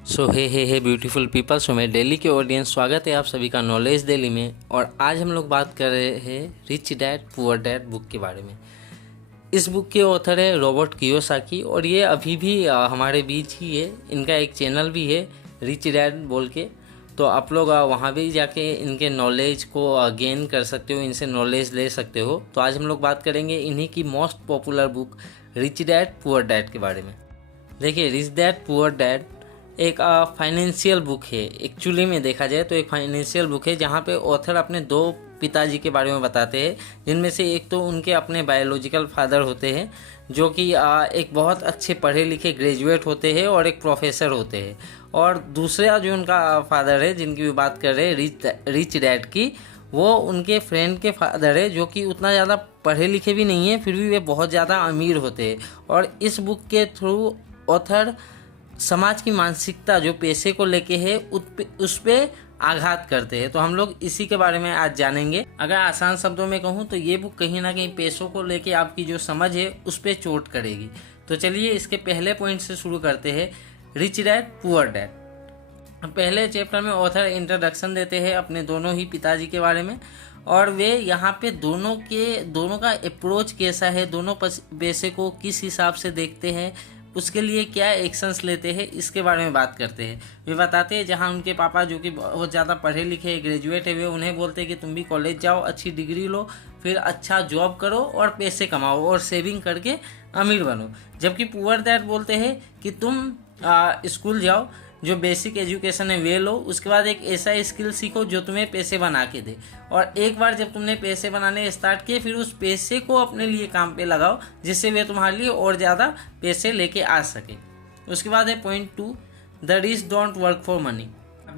सो हे beautiful people. सो मेरे daily के audience, स्वागत है आप सभी का नॉलेज डेली में। और आज हम लोग बात कर रहे हैं rich dad poor dad book के बारे में। इस बुक के ऑथर है रॉबर्ट कियोसाकी और ये अभी भी हमारे बीच ही है। इनका एक चैनल भी है रिच डैड बोल के, तो आप लोग वहाँ भी जाके इनके नॉलेज को गेन कर सकते हो, इनसे नॉलेज ले सकते हो। तो आज हम लोग बात करेंगे इन्हीं की most popular book rich dad poor dad के बारे में। देखिए, रिच डैड पुअर डैड एक फाइनेंशियल बुक है। एक्चुअली में देखा जाए तो एक फाइनेंशियल बुक है जहाँ पे ऑथर अपने दो पिताजी के बारे में बताते हैं, जिनमें से एक तो उनके अपने बायोलॉजिकल फादर होते हैं जो कि एक बहुत अच्छे पढ़े लिखे ग्रेजुएट होते हैं और एक प्रोफेसर होते हैं। और दूसरा जो उनका फादर है, जिनकी भी बात कर रहे हैं रिच डैड की, वो उनके फ्रेंड के फादर है जो कि उतना ज़्यादा पढ़े लिखे भी नहीं है, फिर भी वे बहुत ज़्यादा अमीर होते हैं। और इस बुक के थ्रू ऑथर समाज की मानसिकता जो पैसे को लेके है उस पे आघात करते हैं। तो हम लोग इसी के बारे में आज जानेंगे। अगर आसान शब्दों में कहूँ तो ये बुक कहीं ना कहीं पैसों को लेके आपकी जो समझ है उस पे चोट करेगी। तो चलिए इसके पहले पॉइंट से शुरू करते हैं, रिच डैड पुअर डैड। पहले चैप्टर में ऑथर इंट्रोडक्शन देते हैं अपने दोनों ही पिताजी के बारे में, और वे यहाँ पे दोनों का अप्रोच कैसा है, दोनों पैसे को किस हिसाब से देखते हैं, उसके लिए क्या एक्शंस लेते हैं, इसके बारे में बात करते हैं। वे बताते हैं जहाँ उनके पापा जो कि बहुत ज़्यादा पढ़े लिखे ग्रेजुएट है, वे उन्हें बोलते हैं कि तुम भी कॉलेज जाओ, अच्छी डिग्री लो, फिर अच्छा जॉब करो और पैसे कमाओ और सेविंग करके अमीर बनो। जबकि पुअर डैड बोलते हैं कि तुम स्कूल जाओ, जो बेसिक एजुकेशन है वे लो, उसके बाद एक ऐसा स्किल सीखो जो तुम्हें पैसे बना के दे। और एक बार जब तुमने पैसे बनाने स्टार्ट किए, फिर उस पैसे को अपने लिए काम पे लगाओ, जिससे वे तुम्हारे लिए और ज़्यादा पैसे लेके आ सके। उसके बाद है point 2, the rich don't work for money.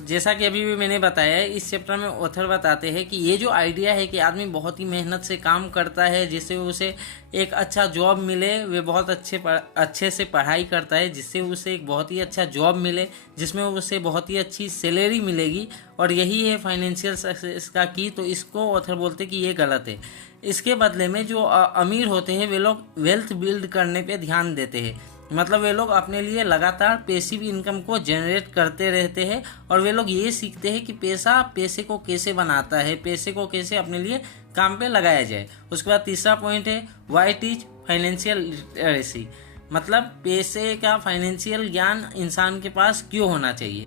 जैसा कि अभी भी मैंने बताया है, इस चैप्टर में ऑथर बताते हैं कि ये जो आइडिया है कि आदमी बहुत ही मेहनत से काम करता है जिससे उसे एक अच्छा जॉब मिले, वे बहुत अच्छे से पढ़ाई करता है जिससे उसे एक बहुत ही अच्छा जॉब मिले, जिसमें उसे बहुत ही अच्छी सैलरी मिलेगी, और यही है फाइनेंशियल सक्सेस का की। तो इसको ऑथर बोलते हैं कि ये गलत है। इसके बदले में जो अमीर होते हैं वे लोग वेल्थ बिल्ड करने पे ध्यान देते हैं। मतलब वे लोग अपने लिए लगातार पैसिव इनकम को जनरेट करते रहते हैं, और वे लोग ये सीखते हैं कि पैसे को कैसे बनाता है, पैसे को कैसे अपने लिए काम पे लगाया जाए। उसके बाद तीसरा पॉइंट है व्हाई टीच फाइनेंशियल लिटरेसी। मतलब पैसे का फाइनेंशियल ज्ञान इंसान के पास क्यों होना चाहिए।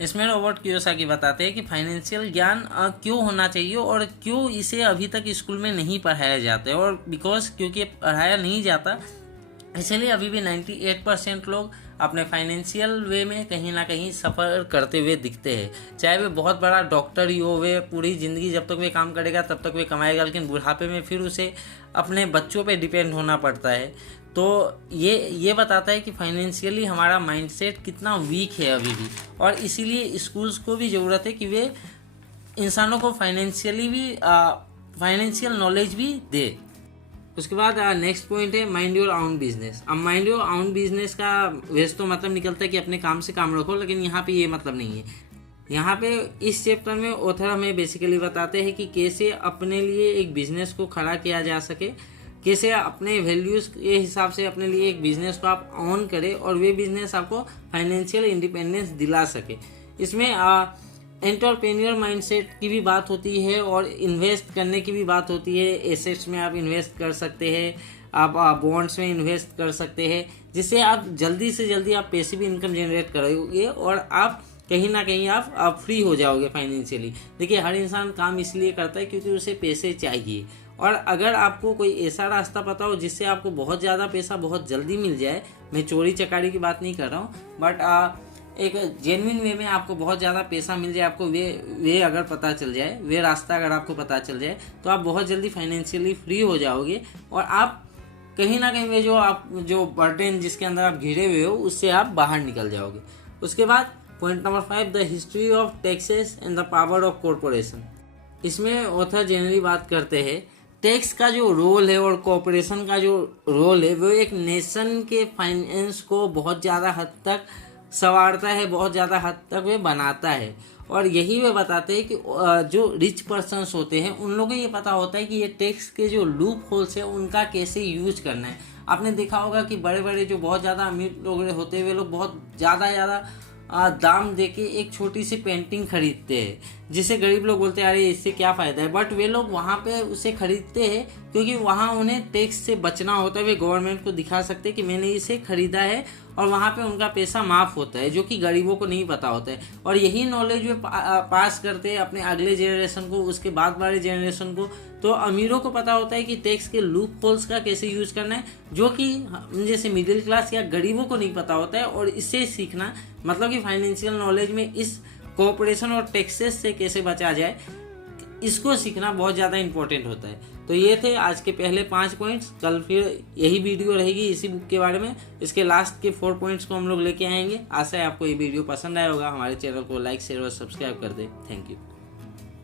इसमें रॉबर्ट कियोसाकी बताते हैं कि फाइनेंशियल ज्ञान क्यों होना चाहिए और क्यों इसे अभी तक स्कूल में नहीं पढ़ाया जाता है। और क्योंकि पढ़ाया नहीं जाता, इसलिए अभी भी 98% लोग अपने फाइनेंशियल वे में कहीं ना कहीं सफ़र करते हुए दिखते हैं। चाहे वे बहुत बड़ा डॉक्टर ही हो, वे पूरी ज़िंदगी जब तक वे काम करेगा तब तक वे कमाएगा, लेकिन बुढ़ापे में फिर उसे अपने बच्चों पे डिपेंड होना पड़ता है। तो ये बताता है कि फाइनेंशियली हमारा माइंडसेट कितना वीक है अभी भी, और इसीलिए स्कूल्स को भी ज़रूरत है कि वे इंसानों को फाइनेंशियल नॉलेज भी दे। उसके बाद नेक्स्ट पॉइंट है माइंड योर आउन बिजनेस। अब माइंड योर आउन बिजनेस का वैसे तो मतलब निकलता है कि अपने काम से काम रखो, लेकिन यहाँ पे ये मतलब नहीं है। यहाँ पे इस चैप्टर में ऑथर हमें बेसिकली बताते हैं कि कैसे अपने लिए एक बिजनेस को खड़ा किया जा सके, कैसे अपने वैल्यूज़ के हिसाब से अपने लिए एक बिजनेस को आप ऑन करें और वे बिजनेस आपको फाइनेंशियल इंडिपेंडेंस दिला सके। इसमें एंटरप्रेन्योर माइंडसेट की भी बात होती है और इन्वेस्ट करने की भी बात होती है। एसेट्स में आप इन्वेस्ट कर सकते हैं, आप बॉन्ड्स में इन्वेस्ट कर सकते हैं, जिससे आप जल्दी से जल्दी आप पैसिव इनकम जनरेट करोगे और आप कहीं ना कहीं आप फ्री हो जाओगे फाइनेंशियली। देखिए, हर इंसान काम इसलिए करता है क्योंकि उसे पैसे चाहिए, और अगर आपको कोई ऐसा रास्ता पता हो जिससे आपको बहुत ज़्यादा पैसा बहुत जल्दी मिल जाए, मैं चोरी चकारी की बात नहीं कर रहा हूँ, बट एक जेन्युइन वे में आपको बहुत ज़्यादा पैसा मिल जाए, आपको वे अगर पता चल जाए, वे रास्ता अगर आपको पता चल जाए, तो आप बहुत जल्दी फाइनेंशियली फ्री हो जाओगे, और आप कहीं ना कहीं वे जो बर्डन जिसके अंदर आप घिरे हुए हो उससे आप बाहर निकल जाओगे। उसके बाद point number 5, the history of taxes and the power of corporation. इसमें ऑथर जनरली बात करते हैं टैक्स का जो रोल है और कॉरपोरेशन का जो रोल है, वो एक नेशन के फाइनेंस को बहुत ज़्यादा हद तक संवारता है, बहुत ज़्यादा हद तक वे बनाता है। और यही वे बताते हैं कि जो रिच पर्सन्स होते हैं उन लोगों को ये पता होता है कि ये टैक्स के जो लूप होल्स है उनका कैसे यूज करना है। आपने देखा होगा कि बड़े बड़े जो बहुत ज़्यादा अमीर लोग होते हैं वे लोग बहुत ज़्यादा दाम देके एक छोटी सी पेंटिंग खरीदते हैं, जिसे गरीब लोग बोलते हैं अरे इससे क्या फ़ायदा है, बट वे लोग वहाँ पे उसे खरीदते हैं क्योंकि वहाँ उन्हें टैक्स से बचना होता है। वे गवर्नमेंट को दिखा सकते हैं कि मैंने इसे खरीदा है, और वहाँ पे उनका पैसा माफ़ होता है, जो कि गरीबों को नहीं पता होता है। और यही नॉलेज वे पास करते हैं अपने अगले जनरेशन को, उसके बाद वाले जनरेशन को। तो अमीरों को पता होता है कि टैक्स के लूप होल्स का कैसे यूज़ करना है, जो कि जैसे मिडिल क्लास या गरीबों को नहीं पता होता है। और इससे सीखना मतलब कि फाइनेंशियल नॉलेज में इस कोऑपरेशन और टैक्सेस से कैसे बचा जाए, इसको सीखना बहुत ज़्यादा इंपॉर्टेंट होता है। तो ये थे आज के पहले 5 पॉइंट्स। कल फिर यही वीडियो रहेगी इसी बुक के बारे में। इसके लास्ट के 4 पॉइंट्स को हम लोग लेके आएंगे। आशा है आपको ये वीडियो पसंद आया होगा। हमारे चैनल को लाइक शेयर और सब्सक्राइब कर दे। Thank you.